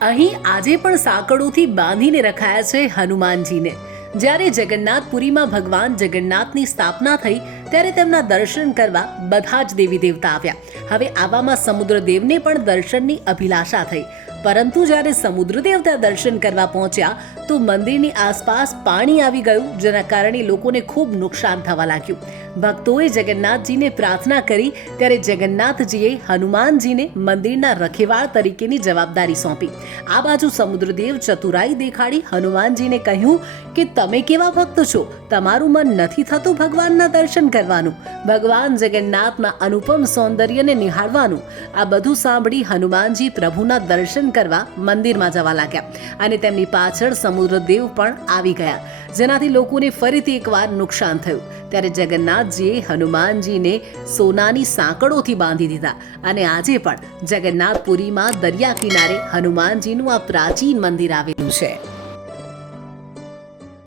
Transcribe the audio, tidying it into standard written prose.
અહીં આજે પણ સાંકળોથી બાંધીને રખાયા છે હનુમાનજીને। જ્યારે જગન્નાથપુરીમાં ભગવાન જગન્નાથની સ્થાપના થઈ ત્યારે તેમના દર્શન કરવા બધા જ દેવી દેવતા આવ્યા। હવે આવામાં સમુદ્રદેવને પણ દર્શનની અભિલાષા થઈ, પરંતુ જ્યારે સમુદ્રદેવ ત્યાં દર્શન કરવા પહોંચ્યા તો મંદિરની આસપાસ પાણી આવી ગયું, જેના કારણે લોકોને ખૂબ નુકસાન થવા લાગ્યું। ભક્તોએ જગન્નાથજીને પ્રાર્થના કરી ત્યારે જગન્નાથજીએ હનુમાનજીને મંદિરના રખેવાળ તરીકેની જવાબદારી સોંપી। આ બાજુ સમુદ્રદેવ ચતુરાઈ દેખાડી હનુમાનજીને કહ્યું કે તમે કેવા ભક્ત છો, તમારું મન નથી થતું ભગવાનના દર્શન કરવાનું, ભગવાન જગન્નાથના અનુપમ સૌંદર્યને નિહાળવાનું। આ બધું સાંભળી હનુમાનજી પ્રભુના દર્શન કરવા મંદિરમાં જવા લાગ્યા અને તેમની પાછળ સમુદ્રદેવ પણ આવી ગયા, જેનાથી લોકોને ફરીથી એકવાર નુકસાન થયું। ત્યારે જગન્નાથજીએ હનુમાનજીને સોનાની સાંકળોથી બાંધી દીધા અને આજે પણ જગન્નાથપુરીમાં દરિયા કિનારે હનુમાનજીનું આ પ્રાચીન મંદિર આવેલું છે।